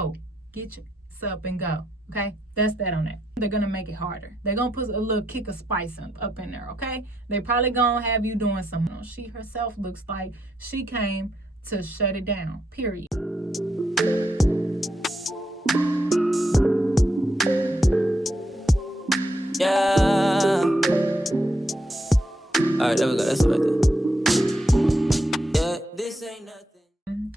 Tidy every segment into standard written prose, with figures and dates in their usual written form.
Oh, get your up and go. Okay, that's that on that. They're gonna make it harder. They're gonna put a little kick of spice up in there. Okay, they probably gonna have you doing something. She herself looks like she came to shut it down. Period. Yeah. Alright, there we go. That's it right there. Yeah, this ain't nothing.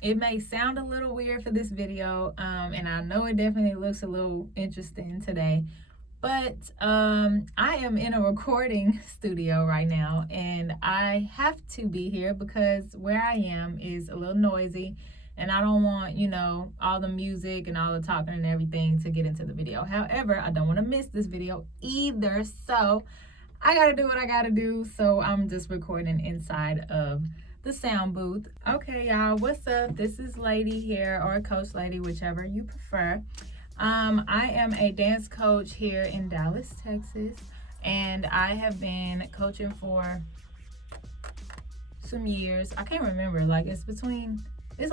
It may sound a little weird for this video, and I know it definitely looks a little interesting today, but I am in a recording studio right now, and I have to be here because where I am is a little noisy, and I don't want, you know, all the music and all the talking and everything to get into the video. However, I don't want to miss this video either, so I gotta do what I gotta do. So I'm just recording inside of the sound booth. Okay, y'all, what's up? This is Lady here, or Coach Lady, whichever you prefer. I am a dance coach here in Dallas, Texas, and I have been coaching for some years. I can't remember, like it's a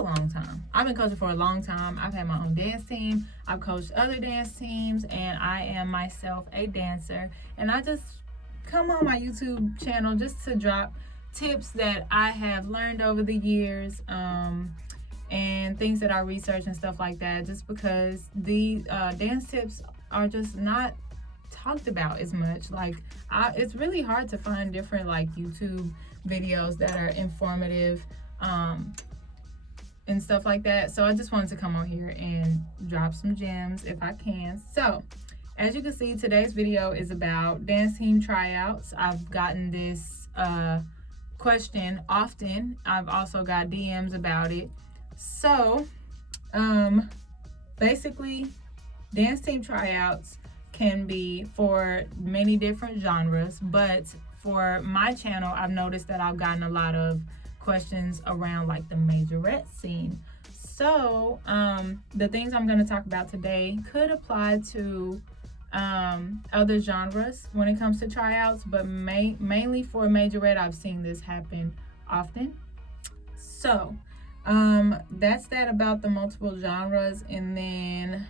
long time. I've been coaching for a long time. I've had my own dance team. I've coached other dance teams, and I am myself a dancer. And I just come on my YouTube channel just to drop tips that I have learned over the years, and things that I research and stuff like that, just because the dance tips are just not talked about as much. Like it's really hard to find different like YouTube videos that are informative and stuff like that. So I just wanted to come on here and drop some gems if I can. So as you can see, today's video is about dance team tryouts. I've gotten this question often. I've also got DMs about it. So basically, dance team tryouts can be for many different genres, but for my channel, I've noticed that I've gotten a lot of questions around like the majorette scene. So the things I'm going to talk about today could apply to other genres when it comes to tryouts, but mainly for majorette, I've seen this happen often. So that's that about the multiple genres, and then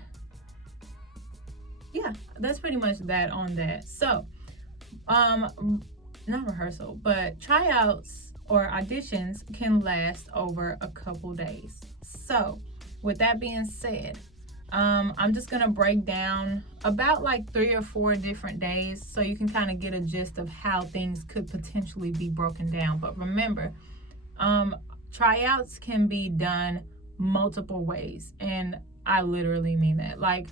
yeah, that's pretty much that on that. So not rehearsal, but tryouts or auditions can last over a couple days. So with that being said, I'm just gonna break down about like 3 or 4 different days so you can kind of get a gist of how things could potentially be broken down. But remember, tryouts can be done multiple ways, and I literally mean that. Like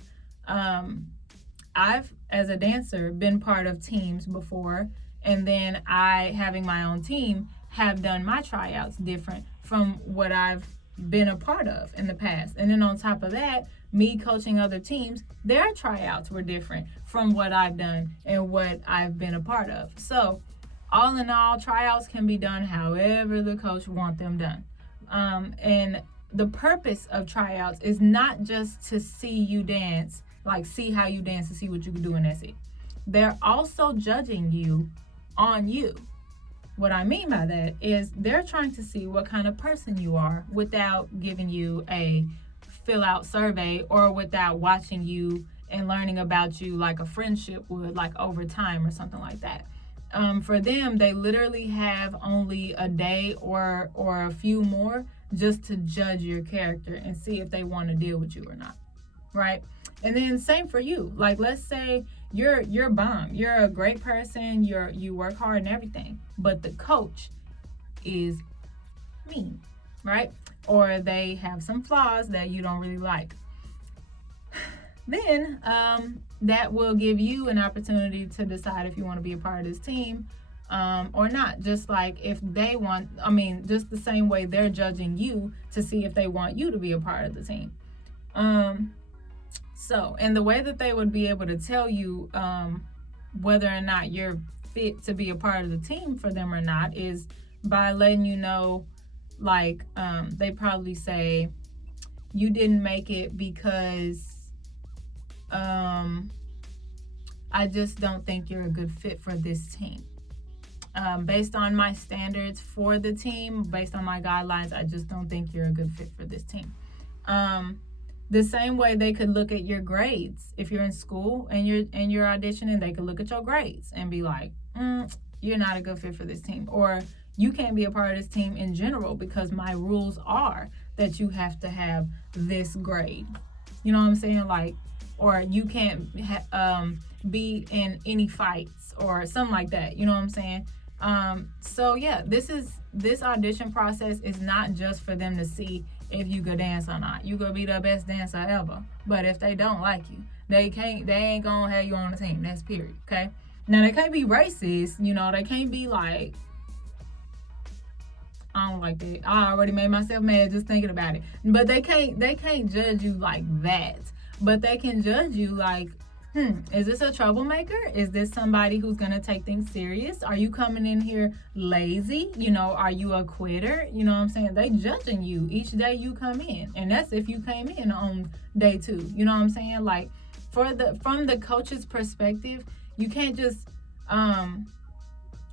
I've, as a dancer, been part of teams before, and then I, having my own team, have done my tryouts different from what I've been a part of in the past. And then on top of that, me coaching other teams, their tryouts were different from what I've done and what I've been a part of. So all in all, tryouts can be done however the coach wants them done. And the purpose of tryouts is not just to see you dance, like see how you dance and see what you can do, and that's it. They're also judging you on you. What I mean by that is they're trying to see what kind of person you are without giving you a fill out survey or without watching you and learning about you like a friendship would, like over time or something like that. For them, they literally have only a day or a few more just to judge your character and see if they want to deal with you or not, right? And then same for you. Like, let's say you're bomb, you're a great person, you work hard and everything, but the coach is mean, right? Or they have some flaws that you don't really like. Then that will give you an opportunity to decide if you want to be a part of this team or not. Just like if they want, just the same way they're judging you to see if they want you to be a part of the team. So, and the way that they would be able to tell you whether or not you're fit to be a part of the team for them or not is by letting you know, like, they probably say, you didn't make it because I just don't think you're a good fit for this team. Based on my standards for the team, based on my guidelines, I just don't think you're a good fit for this team. The same way they could look at your grades. If you're in school and you're auditioning, they could look at your grades and be like, you're not a good fit for this team, or you can't be a part of this team in general because my rules are that you have to have this grade. You know what I'm saying? Like, or you can't be in any fights or something like that. You know what I'm saying? So yeah, this audition process is not just for them to see if you could dance or not. You could be the best dancer ever, but if they don't like you, they ain't gonna have you on the team. That's period. Okay. Now they can't be racist. You know, they can't be like, I don't like that. I already made myself mad just thinking about it. But they can't judge you like that. But they can judge you like, is this a troublemaker? Is this somebody who's gonna take things serious? Are you coming in here lazy? You know, are you a quitter? You know what I'm saying? They judging you each day you come in. And that's if you came in on day 2. You know what I'm saying? Like, from the coach's perspective, you can't just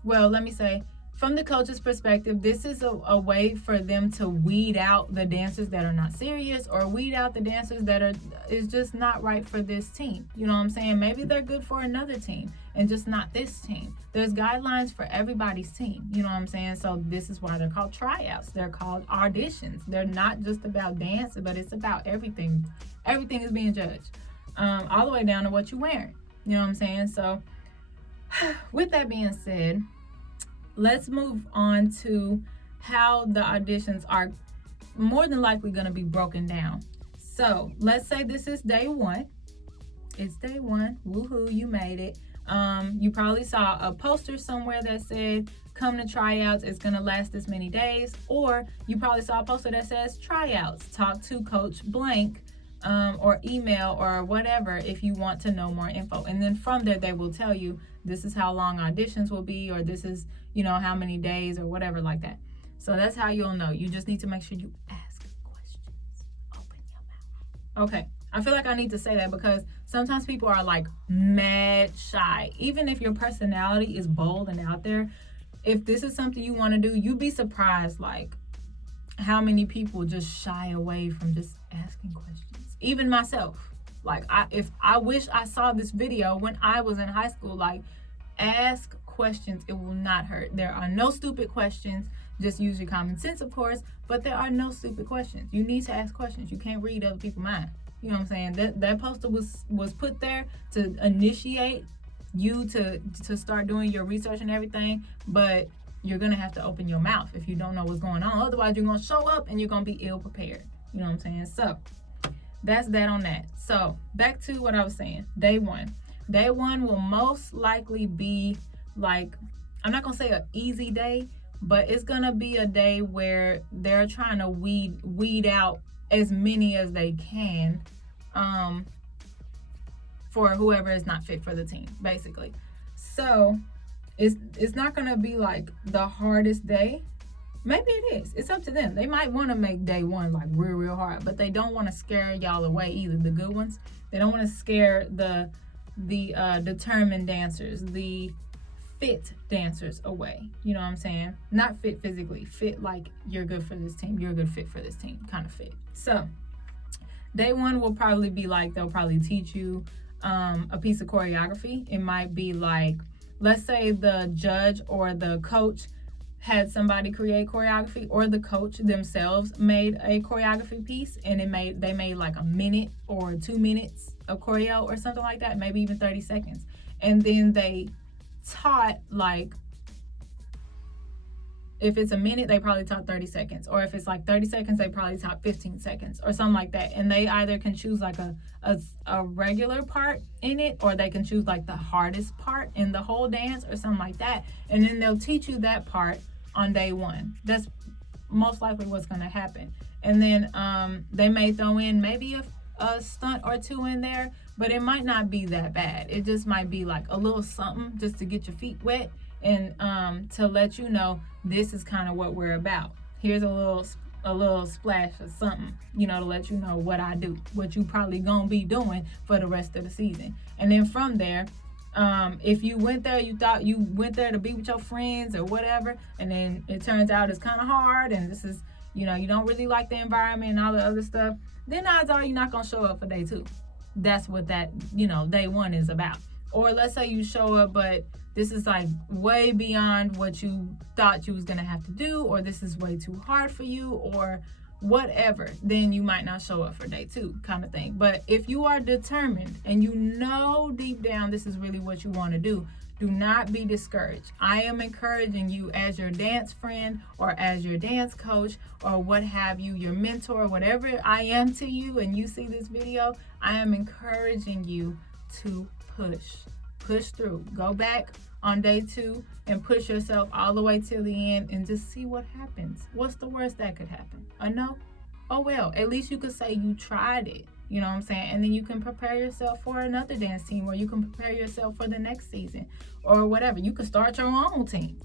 let me say, from the coach's perspective, this is a way for them to weed out the dancers that are not serious, or weed out the dancers that is just not right for this team. You know what I'm saying? Maybe they're good for another team and just not this team. There's guidelines for everybody's team. You know what I'm saying? So this is why they're called tryouts. They're called auditions. They're not just about dance, but it's about everything. Everything is being judged, all the way down to what you're wearing. You know what I'm saying? So with that being said, let's move on to how the auditions are more than likely going to be broken down. So let's say this is day 1. It's day 1. Woohoo, you made it. You probably saw a poster somewhere that said, come to tryouts, it's going to last this many days. Or you probably saw a poster that says tryouts, talk to Coach Blank, or email or whatever if you want to know more info. And then from there, they will tell you this is how long auditions will be, or this is, you know, how many days or whatever like that. So that's how you'll know. You just need to make sure you ask questions. Open your mouth. Okay. I feel like I need to say that because sometimes people are like mad shy. Even if your personality is bold and out there, if this is something you want to do, you'd be surprised like how many people just shy away from just asking questions. Even myself. Like, I wish I saw this video when I was in high school. Like, ask questions. It will not hurt. There are no stupid questions. Just use your common sense, of course. But there are no stupid questions. You need to ask questions. You can't read other people's mind. You know what I'm saying? That poster was put there to initiate you to start doing your research and everything. But you're going to have to open your mouth if you don't know what's going on. Otherwise, you're going to show up and you're going to be ill prepared. You know what I'm saying? So that's that on that. So back to what I was saying. Day 1. Day 1 will most likely be like, I'm not going to say an easy day, but it's going to be a day where they're trying to weed out as many as they can for whoever is not fit for the team, basically. So it's not going to be like the hardest day. Maybe it is. It's up to them. They might want to make day 1 like real hard, but they don't want to scare y'all away either. The good ones, they don't want to scare the determined dancers, the fit dancers away. You know what I'm saying? Not fit physically, fit like you're good for this team. You're a good fit for this team kind of fit. So day 1 will probably be like, they'll probably teach you a piece of choreography. It might be like, let's say the judge or the coach had somebody create choreography, or the coach themselves made a choreography piece, and they made like a minute or 2 minutes of choreo or something like that, maybe even 30 seconds. And then they taught, like, if it's a minute, they probably taught 30 seconds. Or if it's like 30 seconds, they probably taught 15 seconds or something like that. And they either can choose like a regular part in it, or they can choose like the hardest part in the whole dance or something like that. And then they'll teach you that part on day 1. That's most likely what's going to happen. And then they may throw in maybe a stunt or 2 in there, but it might not be that bad. It just might be like a little something just to get your feet wet, and to let you know this is kind of what we're about. Here's a little splash of something, you know, to let you know what I do, what you probably gonna be doing for the rest of the season. And then from there, if you went there, you thought you went there to be with your friends or whatever, and then it turns out it's kind of hard, and this is, you know, you don't really like the environment and all the other stuff, then odds are you're not going to show up for day 2. That's what that, you know, day 1 is about. Or let's say you show up, but this is like way beyond what you thought you was going to have to do, or this is way too hard for you, or whatever, then you might not show up for day 2 kind of thing. But if you are determined and you know deep down this is really what you want to do not be discouraged. I am encouraging you as your dance friend or as your dance coach or what have you, your mentor, whatever I am to you, and you see this video, I am encouraging you to push through. Go back on day 2 and push yourself all the way till the end and just see what happens. What's the worst that could happen? A no? Oh well, at least you could say you tried it. You know what I'm saying? And then you can prepare yourself for another dance team, or you can prepare yourself for the next season or whatever. You could start your own team.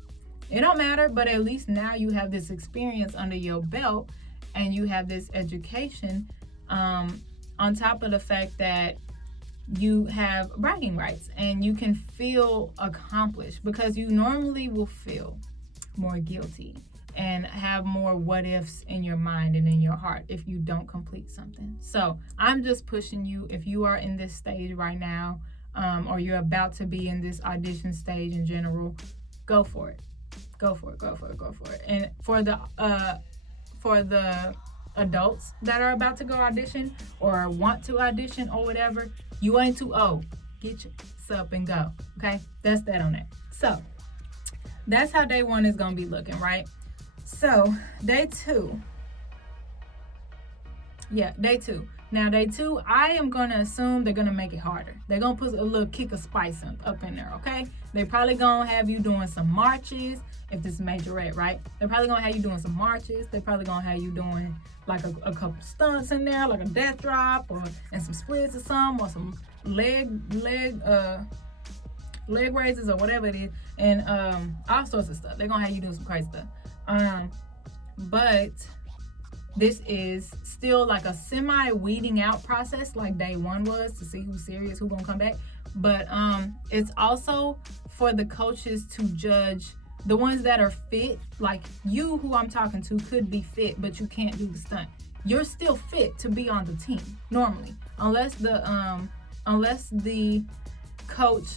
It don't matter, but at least now you have this experience under your belt and you have this education on top of the fact that you have bragging rights and you can feel accomplished, because you normally will feel more guilty and have more what ifs in your mind and in your heart if you don't complete something. So I'm just pushing you. If you are in this stage right now, or you're about to be in this audition stage in general, go for it. Go for it. And for the adults that are about to go audition or want to audition or whatever, you ain't too old. Get your ass up and go. Okay? That's that on that. So that's how day 1 is gonna be looking, right? So day 2. Yeah, day 2. Now day 2, I am gonna assume they're gonna make it harder. They're gonna put a little kick of spice up in there, okay? They're probably gonna have you doing some marches, if this is majorette, right? They're probably gonna have you doing some marches. They're probably gonna have you doing like a couple stunts in there, like a death drop and some splits or some leg raises or whatever it is, and all sorts of stuff. They're gonna have you doing some crazy stuff. But this is still like a semi-weeding out process like day 1 was, to see who's serious, who's gonna come back. But it's also for the coaches to judge the ones that are fit. Like you, who I'm talking to, could be fit, but you can't do the stunt. You're still fit to be on the team normally, unless the coach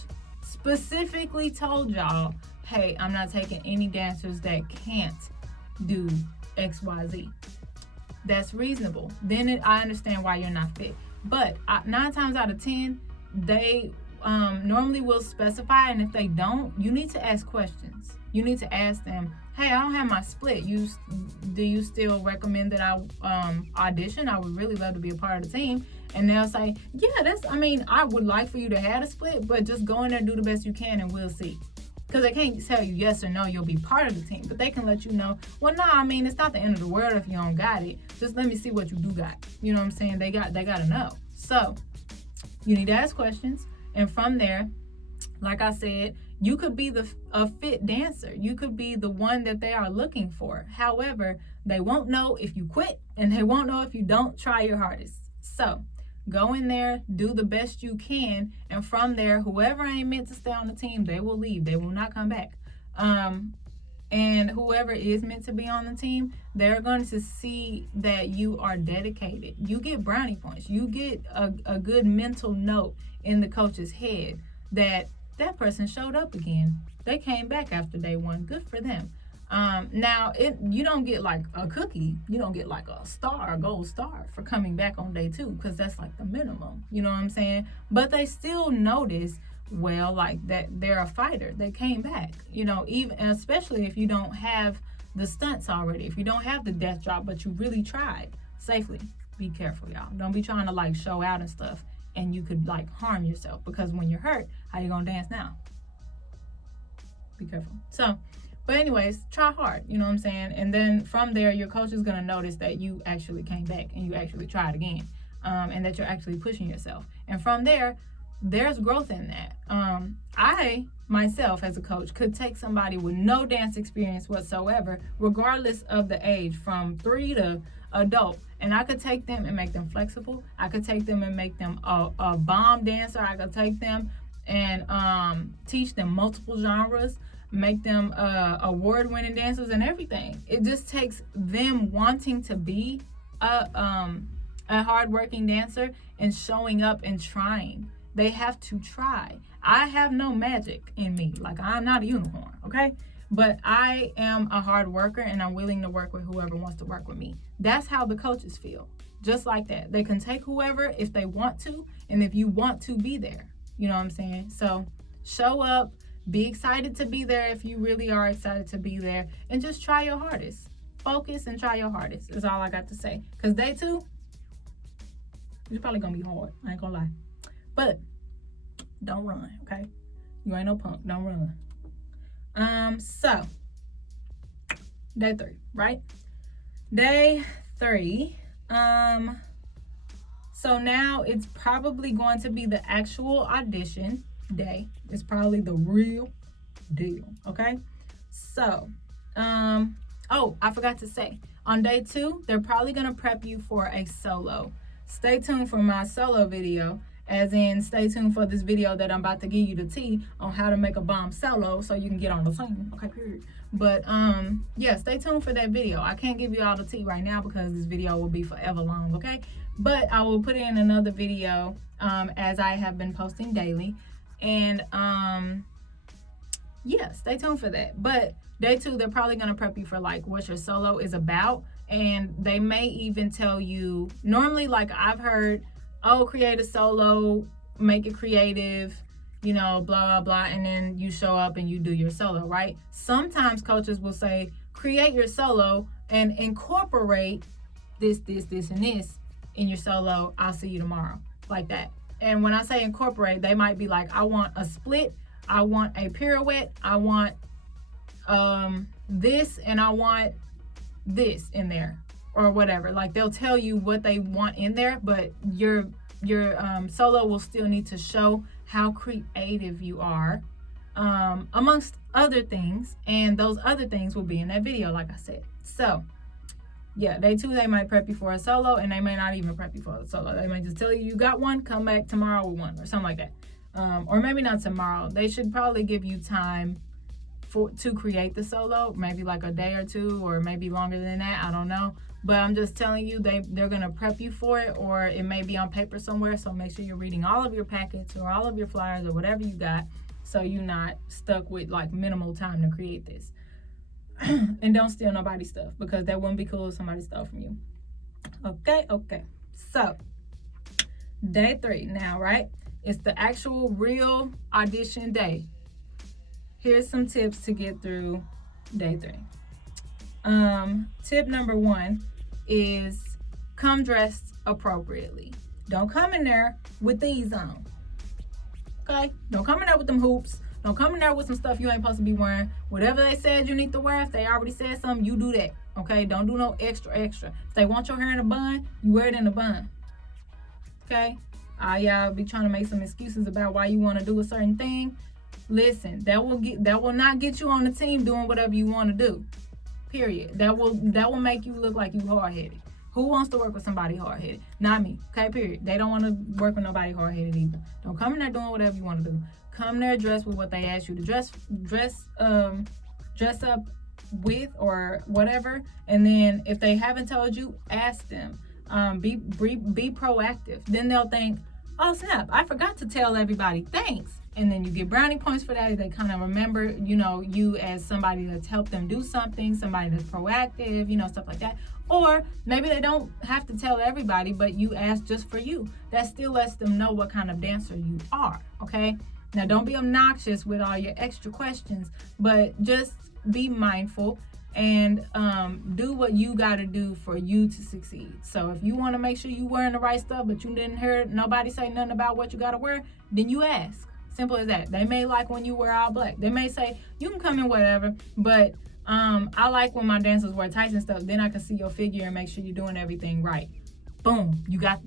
specifically told y'all, hey, I'm not taking any dancers that can't do XYZ. That's reasonable. Then I understand why you're not fit. But 9 times out of 10, they normally will specify, and if they don't, you need to ask questions. You need to ask them, hey, I don't have my split. Do you still recommend that I audition? I would really love to be a part of the team. And they'll say, yeah, I would like for you to have a split, but just go in there, do the best you can, and we'll see. Because they can't tell you yes or no, you'll be part of the team, but they can let you know, well, no, it's not the end of the world if you don't got it. Just let me see what you do got. You know what I'm saying? They got to know. So you need to ask questions. And from there, like I said, you could be a fit dancer. You could be the one that they are looking for. However, they won't know if you quit, and they won't know if you don't try your hardest. So go in there, do the best you can, and from there, whoever ain't meant to stay on the team, they will leave. They will not come back. And whoever is meant to be on the team, they're going to see that you are dedicated. You get brownie points. You get a good mental note in the coach's head that person showed up again. They came back after day 1. Good for them. Now, you don't get like a cookie. You don't get like a gold star for coming back on day 2, because that's like the minimum. You know what I'm saying? But they still notice, well, like that they're a fighter. They came back. You know, even especially if you don't have the stunts already. If you don't have the death drop, but you really tried safely. Be careful, y'all. Don't be trying to like show out and stuff, and you could like harm yourself, because when you're hurt, how you gonna dance now? Be careful. So. But anyways, try hard, you know what I'm saying? And then from there, your coach is going to notice that you actually came back and you actually tried again, and that you're actually pushing yourself. And from there, there's growth in that. I, myself, as a coach, could take somebody with no dance experience whatsoever, regardless of the age, from 3 to adult, and I could take them and make them flexible. I could take them and make them a bomb dancer. I could take them and teach them multiple genres. make them award-winning dancers and everything. It just takes them wanting to be a hardworking dancer and showing up and trying. They have to try. I have no magic in me. Like, I'm not a unicorn, okay? But I am a hard worker, and I'm willing to work with whoever wants to work with me. That's how the coaches feel. Just like that. They can take whoever if they want to, and if you want to be there. You know what I'm saying? So show up, be excited to be there if you really are excited to be there, and just try your hardest. Focus and try your hardest is all I got to say. Because day 2, it's probably going to be hard. I ain't going to lie. But don't run, okay? You ain't no punk. Don't run. So day 3, right? Day 3. So now it's probably going to be the actual audition day. It's probably the real deal, okay? So, oh, I forgot to say, on day 2, they're probably going to prep you for a solo. Stay tuned for my solo video, as in stay tuned for this video that I'm about to give you the tea on how to make a bomb solo so you can get on the team, okay, period. But, yeah, stay tuned for that video. I can't give you all the tea right now because this video will be forever long, okay? But I will put in another video, as I have been posting daily. And, yeah, stay tuned for that. But day 2, they're probably going to prep you for, like, what your solo is about. And they may even tell you, normally, like, I've heard, oh, create a solo, make it creative, you know, blah, blah, blah. And then you show up and you do your solo, right? Sometimes coaches will say, create your solo and incorporate this, and this in your solo. I'll see you tomorrow. Like that. And when I say incorporate, they might be like, I want a split, I want a pirouette, I want this, and I want this in there, or whatever. Like, they'll tell you what they want in there, but your solo will still need to show how creative you are, amongst other things, and those other things will be in that video, like I said. So yeah, day 2, they might prep you for a solo, and they may not even prep you for a solo. They might just tell you got one, come back tomorrow with one, or something like that. Or maybe not tomorrow. They should probably give you time to create the solo, maybe like a day or 2, or maybe longer than that. I don't know. But I'm just telling you, they're going to prep you for it, or it may be on paper somewhere. So make sure you're reading all of your packets or all of your flyers or whatever you got, so you're not stuck with like minimal time to create this. And don't steal nobody's stuff, because that wouldn't be cool if somebody stole from you. Okay. So day 3 now, right? It's the actual real audition day. Here's some tips to get through day 3. Tip number 1 is come dressed appropriately. Don't come in there with these on. Okay? Don't come in there with them hoops. Don't come in there with some stuff you ain't supposed to be wearing. Whatever they said you need to wear, if they already said something, you do that. Okay? Don't do no extra. If they want your hair in a bun, you wear it in a bun. Okay? Y'all be trying to make some excuses about why you want to do a certain thing. Listen, that will not get you on the team doing whatever you want to do. Period. That will make you look like you hard-headed. Who wants to work with somebody hard-headed? Not me. Okay, period. They don't want to work with nobody hard-headed either. Don't come in there doing whatever you want to do. Come there dressed with what they ask you to dress up with or whatever. And then if they haven't told you, ask them. Be proactive. Then they'll think, oh snap, I forgot to tell everybody. Thanks. And then you get brownie points for that. They kind of remember, you as somebody that's helped them do something, somebody that's proactive, stuff like that. Or maybe they don't have to tell everybody, but you ask just for you. That still lets them know what kind of dancer you are, okay? Now, don't be obnoxious with all your extra questions, but just be mindful and do what you got to do for you to succeed. So if you want to make sure you're wearing the right stuff, but you didn't hear nobody say nothing about what you got to wear, then you ask. Simple as that. They may like when you wear all black. They may say, you can come in whatever, but I like when my dancers wear tights and stuff. Then I can see your figure and make sure you're doing everything right. Boom. You got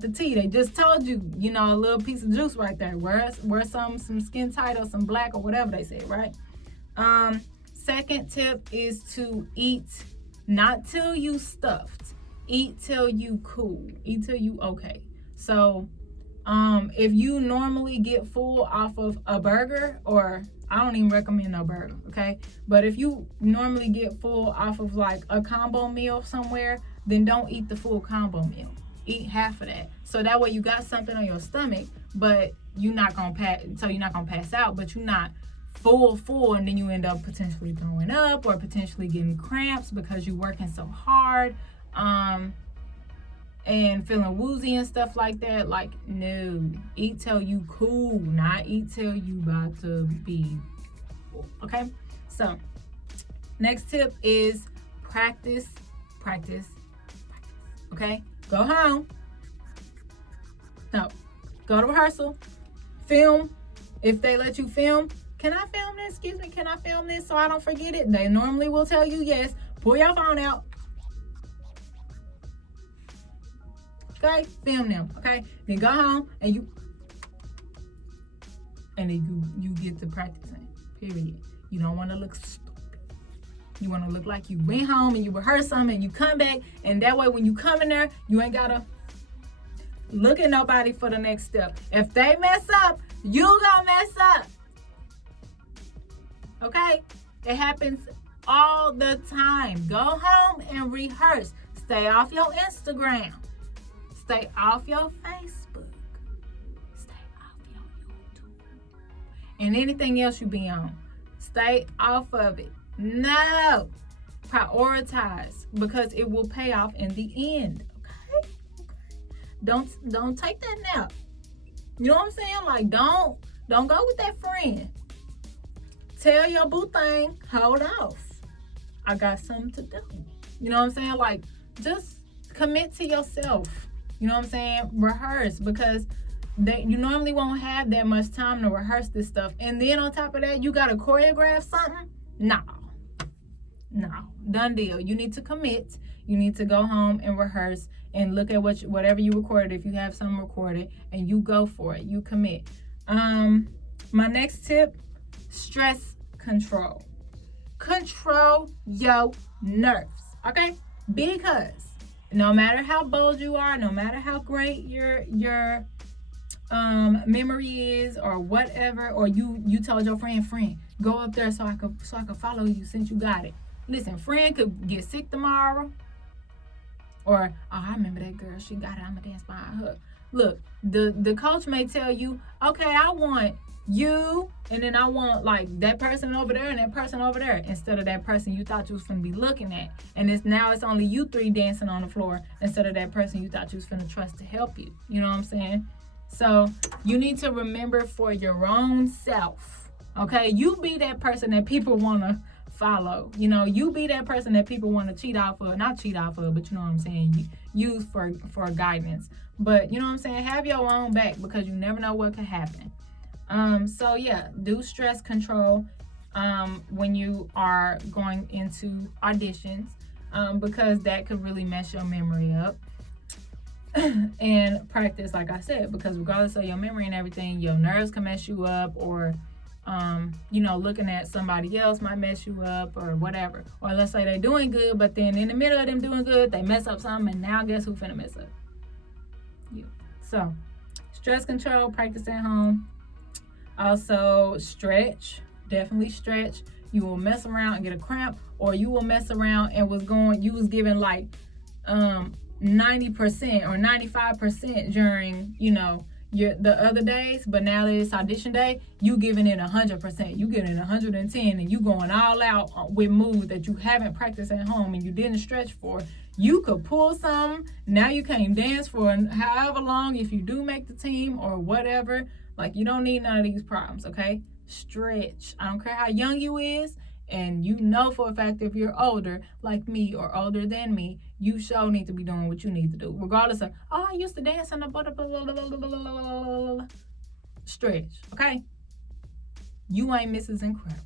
the tea. They just told you, a little piece of juice right there. Wear some skin tight or some black or whatever they said, right? Second tip is to eat not till you stuffed. Eat till you cool. Eat till you okay. So if you normally get full off of a burger or I don't even recommend no burger, okay? But if you normally get full off of like a combo meal somewhere, then don't eat the full combo meal. Eat half of that. So that way you got something on your stomach, but you're not gonna pass out, but you're not full, and then you end up potentially throwing up or potentially getting cramps because you're working so hard. And feeling woozy and stuff like that. Like, no, eat till you cool, not eat till you about to be full. Okay, so next tip is practice. Okay, go home, no, go to rehearsal, film. If they let you film, can I film this? Excuse me, can I film this so I don't forget it? They normally will tell you yes. Pull your phone out. Okay, film them. Okay, then go home and then you get to practicing. Period. You don't want to look stupid. You want to look like you went home and you rehearse something and you come back, and that way when you come in there, you ain't gotta look at nobody for the next step. If they mess up, you gonna mess up. Okay, it happens all the time. Go home and rehearse. Stay off your Instagram. Stay off your Facebook. Stay off your YouTube. And anything else you be on. Stay off of it. No. Prioritize, because it will pay off in the end. Okay? Don't take that nap. You know what I'm saying? Like, don't go with that friend. Tell your boo thing, hold off. I got something to do. You know what I'm saying? Like, just commit to yourself. You know what I'm saying? Rehearse, because you normally won't have that much time to rehearse this stuff. And then on top of that, you got to choreograph something? No. Done deal. You need to commit. You need to go home and rehearse and look at whatever you recorded, if you have something recorded, and you go for it. You commit. My next tip, stress control. Control your nerves, okay? Because no matter how bold you are, no matter how great your memory is or whatever, or you told your friend, go up there so I could follow you since you got it. Listen, friend could get sick tomorrow, or I remember that girl, she got it, I'm gonna dance behind her. Look, the coach may tell you, okay, I want you, and then I want like that person over there and that person over there, instead of that person you thought you was finna be looking at. And it's only you three dancing on the floor instead of that person you thought you was finna trust to help you. You know what I'm saying? So you need to remember for your own self, okay? You be that person that people wanna follow. You know, you be that person that people want to not cheat off of, but you know what I'm saying, use for guidance. But you know what I'm saying, have your own back, because you never know what could happen. So yeah, do stress control when you are going into auditions, because that could really mess your memory up. And practice, like I said, because regardless of your memory and everything, your nerves can mess you up, or looking at somebody else might mess you up, or whatever. Or let's say they're doing good, but then in the middle of them doing good, they mess up something, and now guess who finna mess up? You. So stress control, practice at home. Also stretch, definitely stretch. You will mess around and get a cramp, or you will mess around and you was giving like 90% or 95% during the other days, but now that it's audition day, you giving it 100%. You giving it 110, and you going all out with moves that you haven't practiced at home and you didn't stretch for. You could pull some. Now you can't dance for however long if you do make the team or whatever. Like, you don't need none of these problems, okay? Stretch. I don't care how young you is, and you know for a fact if you're older like me or older than me, you sure need to be doing what you need to do, regardless of, I used to dance in the blah, blah, blah, blah, blah, blah, blah. Stretch, okay? You ain't Mrs. Incredible.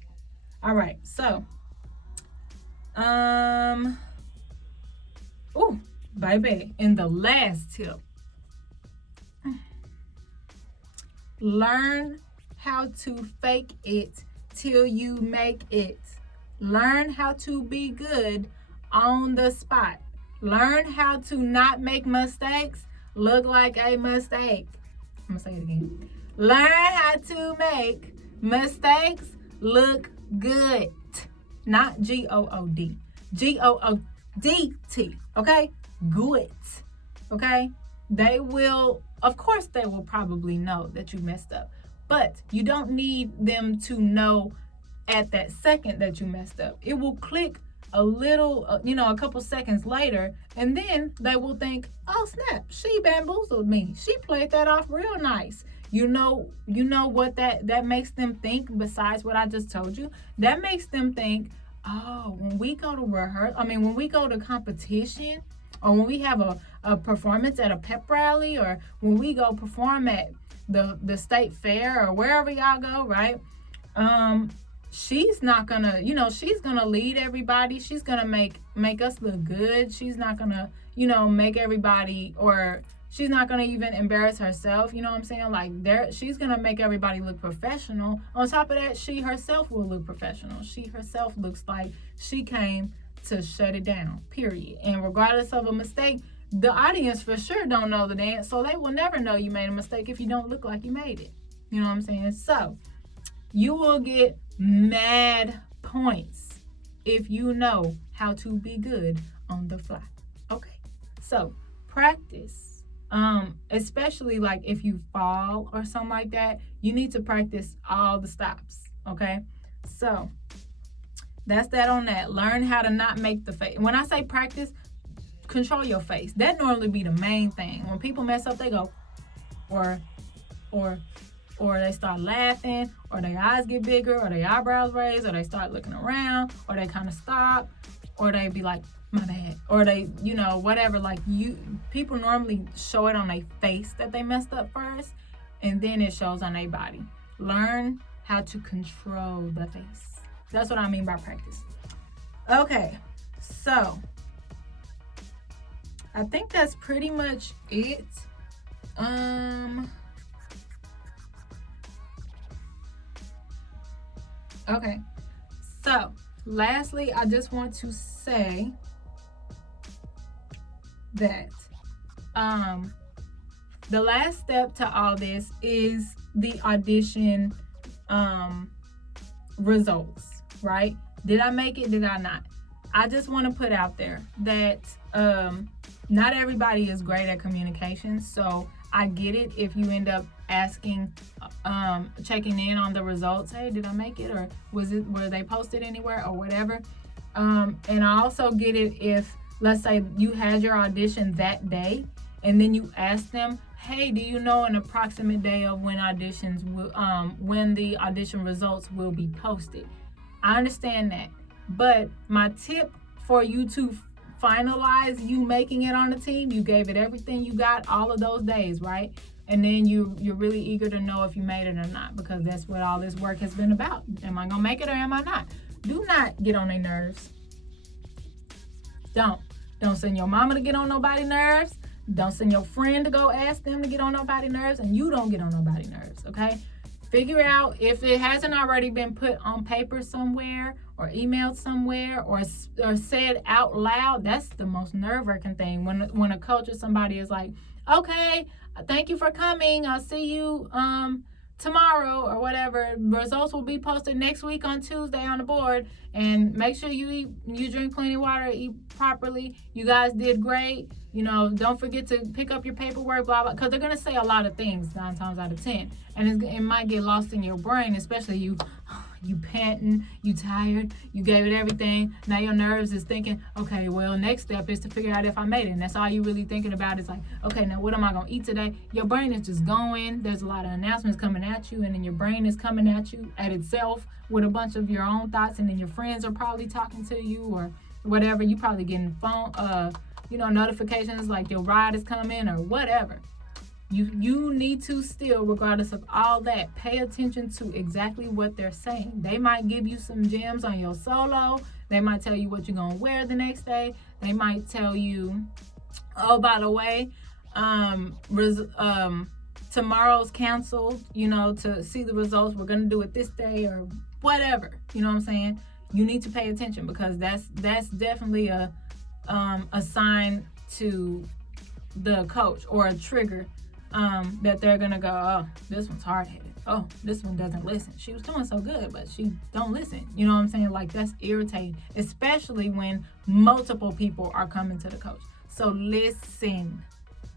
All right, so, baby, and the last tip, learn how to fake it till you make it. Learn how to be good on the spot. Learn how to not make mistakes look like a mistake. I'm gonna say it again. Learn how to make mistakes look good. Not G-O-O-D. G-O-O-D-T. Okay? Good. Okay? They will, of course, they will probably know that you messed up. But you don't need them to know at that second that you messed up. It will click a little, a couple seconds later, and then they will think, oh snap, she bamboozled me. She played that off real nice. You know what that makes them think, besides what I just told you? That makes them think, oh, when we go to when we go to competition, or when we have a performance at a pep rally, or when we go perform at the state fair, or wherever y'all go, right? She's not gonna, she's gonna lead everybody. She's gonna make us look good. She's not gonna, make everybody, or she's not gonna even embarrass herself. You know what I'm saying? Like, she's gonna make everybody look professional. On top of that, she herself will look professional. She herself looks like she came to shut it down, period. And regardless of a mistake, the audience for sure don't know the dance, so they will never know you made a mistake if you don't look like you made it. You know what I'm saying? So you will get mad points if you know how to be good on the fly. Okay, so practice. Especially like if you fall or something like that, you need to practice all the stops. Okay, so that's that on that. Learn how to not make the face. When I say practice, control your face. That normally be the main thing. When people mess up, they go or they start laughing, or their eyes get bigger, or their eyebrows raise, or they start looking around, or they kind of stop, or they be like, my bad, or they, whatever. Like, people normally show it on their face that they messed up first, and then it shows on their body. Learn how to control the face. That's what I mean by practice. Okay, so I think that's pretty much it. Okay, so lastly, I just want to say that the last step to all this is the audition results, right? Did I make it? Did I not? I just want to put out there that not everybody is great at communication, so I get it if you end up asking, checking in on the results. Hey, did I make it? Or were they posted anywhere, or whatever? And I also get it if, let's say, you had your audition that day, and then you ask them, hey, do you know an approximate day of when when the audition results will be posted? I understand that, but my tip for you to finalize you making it on the team, you gave it everything you got all of those days, right? And then you're really eager to know if you made it or not, because that's what all this work has been about. Am I gonna make it or am I not? Do not get on their nerves. Don't send your mama to get on nobody's nerves. Don't send your friend to go ask them to get on nobody's nerves, and you don't get on nobody's nerves. Okay, figure out, if it hasn't already been put on paper somewhere, or emailed somewhere, or said out loud. That's the most nerve-wracking thing, when a coach or somebody is like, okay, thank you for coming, I'll see you tomorrow, or whatever. Results will be posted next week on Tuesday on the board, and make sure you drink plenty of water, eat properly. You guys did great. Don't forget to pick up your paperwork, blah blah, because they're gonna say a lot of things 9 times out of 10, and it might get lost in your brain, especially you panting, you tired, you gave it everything. Now your nerves is thinking, okay, well, next step is to figure out if I made it. And that's all you really thinking about, is like, okay, now what am I gonna eat today? Your brain is just going. There's a lot of announcements coming at you, and then your brain is coming at you at itself with a bunch of your own thoughts, and then your friends are probably talking to you, or whatever. You probably getting phone notifications like your ride is coming, or whatever. You need to still, regardless of all that, pay attention to exactly what they're saying. They might give you some gems on your solo. They might tell you what you're going to wear the next day. They might tell you, oh, by the way, tomorrow's canceled, to see the results. We're going to do it this day, or whatever. You know what I'm saying? You need to pay attention, because that's definitely a sign to the coach, or a trigger, that they're gonna go, oh, this one's hard-headed. oh, this one doesn't listen. She was doing so good, but she don't listen. You know what I'm saying? Like, that's irritating, especially when multiple people are coming to the coach. So listen.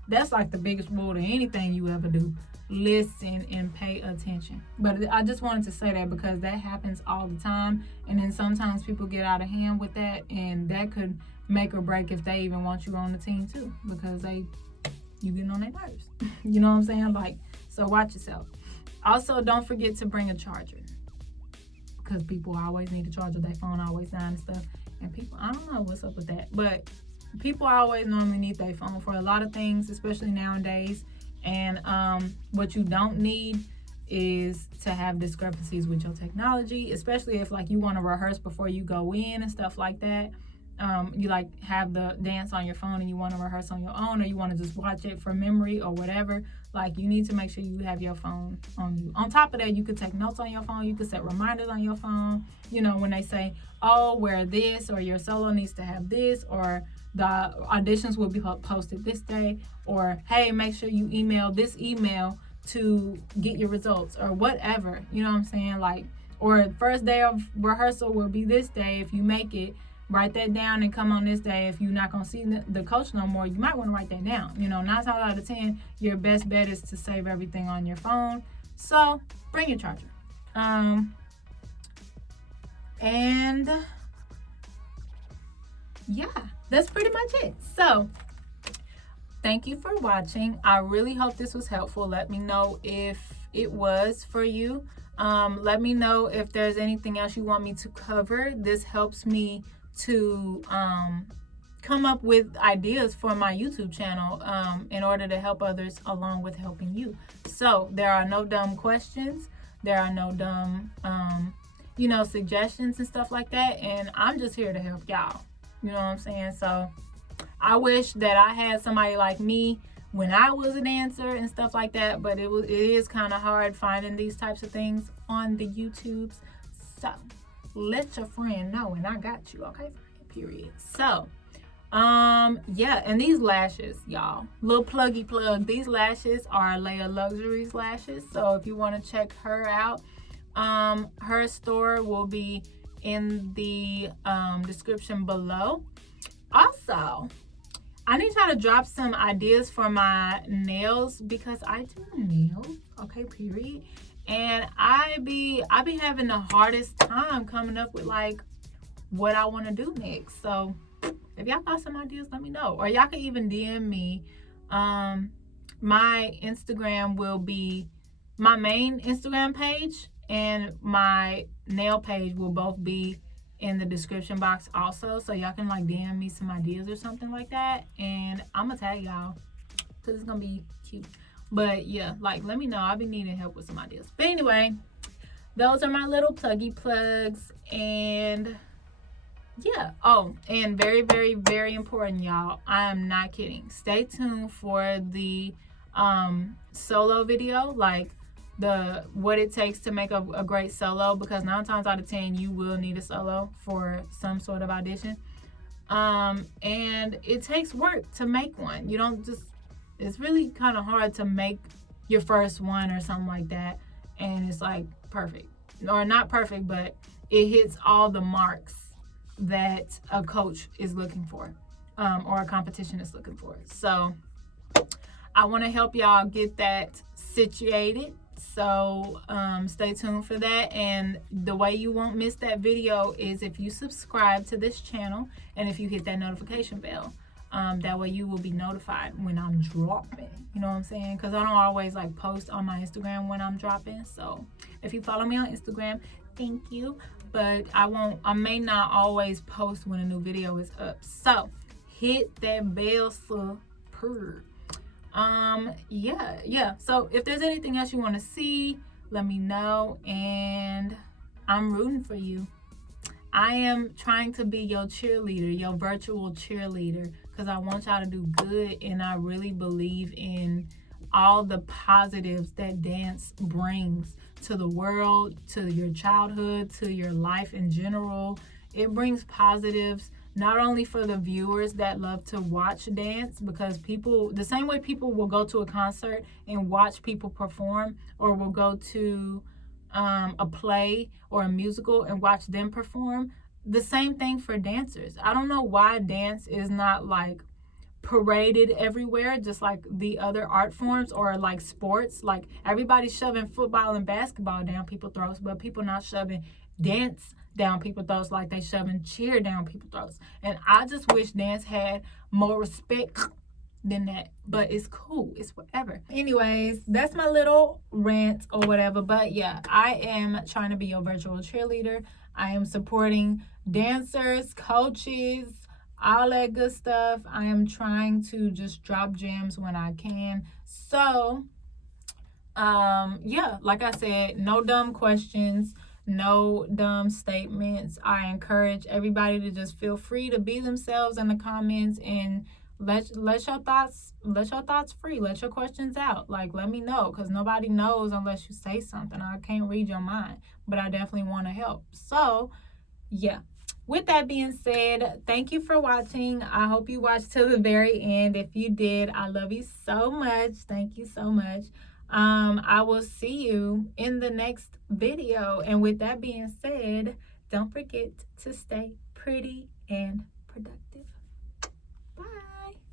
That's like the biggest rule to anything you ever do. Listen and pay attention. But I just wanted to say that because that happens all the time, and then sometimes people get out of hand with that, and that could make or break if they even want you on the team too, because you getting on their nerves. You know what I'm saying? Like, so watch yourself. Also, don't forget to bring a charger, because people always need a charger. Their phone always dying and stuff, and people, I don't know what's up with that, but people always normally need their phone for a lot of things, especially nowadays. And what you don't need is to have discrepancies with your technology, especially if like you want to rehearse before you go in and stuff like that. You like have the dance on your phone and you want to rehearse on your own, or you want to just watch it from memory or whatever. Like, you need to make sure you have your phone on you. On top of that, you could take notes on your phone. You could set reminders on your phone. You know, when they say, oh, wear this, or your solo needs to have this, or the auditions will be posted this day, or hey, make sure you email this email to get your results, or whatever. You know what I'm saying? Like, or first day of rehearsal will be this day. If you make it, write that down and come on this day. If you're not going to see the coach no more, you might want to write that down. You know, 9 times out of 10, your best bet is to save everything on your phone. So bring your charger. And yeah, that's pretty much it. So thank you for watching. I really hope this was helpful. Let me know if it was for you. Let me know if there's anything else you want me to cover. This helps me to come up with ideas for my YouTube channel in order to help others along with helping you. So there are no dumb questions. There are no dumb, suggestions and stuff like that. And I'm just here to help y'all. You know what I'm saying? So I wish that I had somebody like me when I was a dancer and stuff like that, but it is kind of hard finding these types of things on the YouTubes. So let your friend know, and I got you, okay? Period. So yeah, and these lashes, y'all, little pluggy plug, these lashes are Leia Luxuries lashes. So if you want to check her out, her store will be in the description below. Also, I need y'all to drop some ideas for my nails, because I do nails, okay, period. And I be having the hardest time coming up with like what I want to do next. So if y'all got some ideas, let me know. Or y'all can even DM me. My Instagram will be my main Instagram page, and my nail page will both be in the description box also. So y'all can like DM me some ideas or something like that, and I'm gonna tag y'all because it's gonna be cute. But yeah, like, let me know. I'll be needing help with some ideas. But anyway, those are my little pluggy plugs. And yeah. Oh, and very, very, very important, y'all. I am not kidding. Stay tuned for the solo video, like what it takes to make a great solo, because 9 times out of 10 you will need a solo for some sort of audition. And it takes work to make one. You don't just, it's really kind of hard to make your first one or something like that and it's like perfect, or not perfect, but it hits all the marks that a coach is looking for, or a competition is looking for. So I want to help y'all get that situated. So stay tuned for that. And the way you won't miss that video is if you subscribe to this channel and if you hit that notification bell. That way you will be notified when I'm dropping. You know what I'm saying? Because I don't always like post on my Instagram when I'm dropping. So if you follow me on Instagram, thank you. But I may not always post when a new video is up. So hit that bell support. Yeah. So if there's anything else you want to see, let me know, and I'm rooting for you. I am trying to be your cheerleader, your virtual cheerleader, because I want y'all to do good, and I really believe in all the positives that dance brings to the world, to your childhood, to your life in general. It brings positives not only for the viewers that love to watch dance, because people, the same way people will go to a concert and watch people perform, or will go to a play or a musical and watch them perform, the same thing for dancers. I don't know why dance is not like paraded everywhere, just like the other art forms, or like sports. Like everybody's shoving football and basketball down people's throats, but people not shoving dance down people's throats like they shoving cheer down people's throats. And I just wish dance had more respect than that, but it's cool, it's whatever. Anyways, that's my little rant or whatever. But yeah, I am trying to be your virtual cheerleader. I am supporting dancers, coaches, all that good stuff. I am trying to just drop gems when I can. So yeah, like I said, no dumb questions, no dumb statements. I encourage everybody to just feel free to be themselves in the comments, and let your thoughts free. Let your questions out. Like, let me know, because nobody knows unless you say something. I can't read your mind, but I definitely want to help. So yeah, with that being said, thank you for watching. I hope you watched till the very end. If you did, I love you so much. Thank you so much. I will see you in the next video. And with that being said, don't forget to stay pretty and